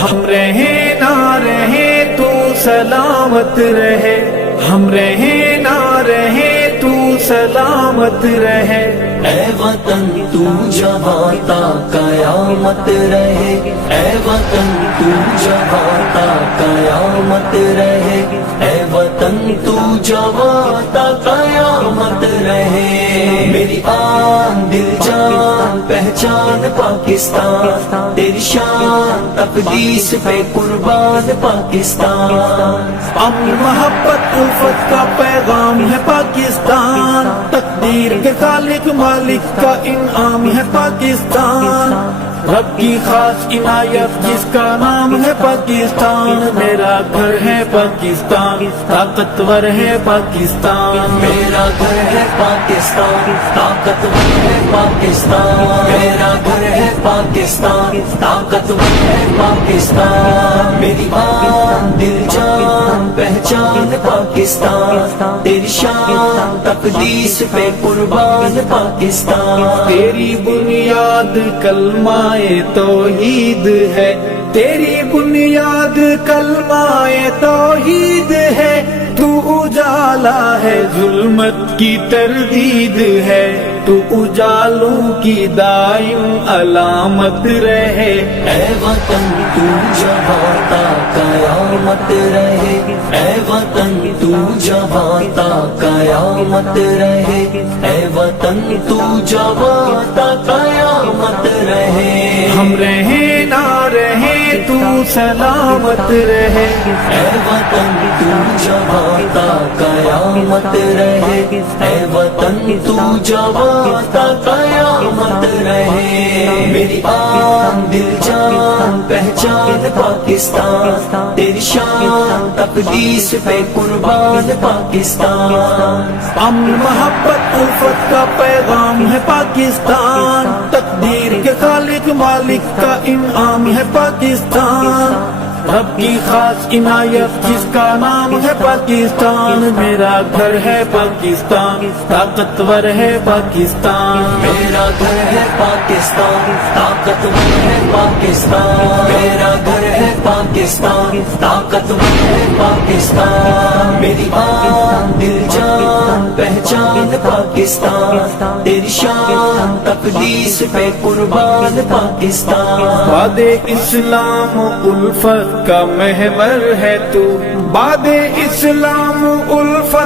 ہم رہے نہ رہے تو سلامت رہے، ہم رہے نہ رہے تو سلامت رہے۔ اے وطن تو جہاں تا قیامت رہے، اے وطن تو جہاں تا قیامت رہے، اے وطن تو جہاں تا قیامت رہے۔ میری آن دل جان پہچان پاکستان، تیری شان تقدیس پہ قربان پاکستان۔ امن محبت الفت کا پیغام ہے پاکستان، تقدیر کے خالق مالک کا انعام ہے پاکستان، رب کی خاص عنایت جس کا نام ہے پاکستان۔ میرا گھر ہے پاکستان، طاقتور ہے پاکستان، میرا گھر ہے پاکستان، طاقتور ہے پاکستان، میرا گھر ہے پاکستان، طاقتور ہے پاکستان۔ میری آن دل جان پہچان پاکستان، تیری شان تقدیس پہ قربان پاکستان۔ تیری بنیاد کلمہ توحید ہے، تیری بنیاد کلمہ توحید ہے، تو اجالا ہے ظلمت کی تردید ہے، تو اجالوں کی دائم علامت رہے۔ اے وطن تو جہاں تا قیامت رہے، اے وطن تو جہاں تا قیامت رہے، اے وطن تو جہاں تا قیامت رہے۔ ہم رہے نہ رہے تو سلامت رہے، اے وطن تو جہاں تا قیامت رہے، اے وطن تو جہاں تا قیامت رہے۔ میری آن دل جان پہچان پاکستان، تیری شان تقدیس پہ قربان پاکستان۔ امن محبت الفت کا پیغام ہے پاکستان، تقدیر کے خالق مالک کا انعام ہے پاکستان، رب کی خاص عنایت جس کا نام ہے پاکستان۔ میرا گھر ہے پاکستان، طاقتور ہے پاکستان، میرا گھر ہے پاکستان، طاقتور ہے پاکستان، میرا گھر ہے پاکستان، طاقتور ہے پاکستان۔ میری آن دل جان پہچان پاکستان، تیری شان تقدیس پہ قربان پاکستان۔ باد اسلام الفت کا محور ہے تو، باد اسلام الفت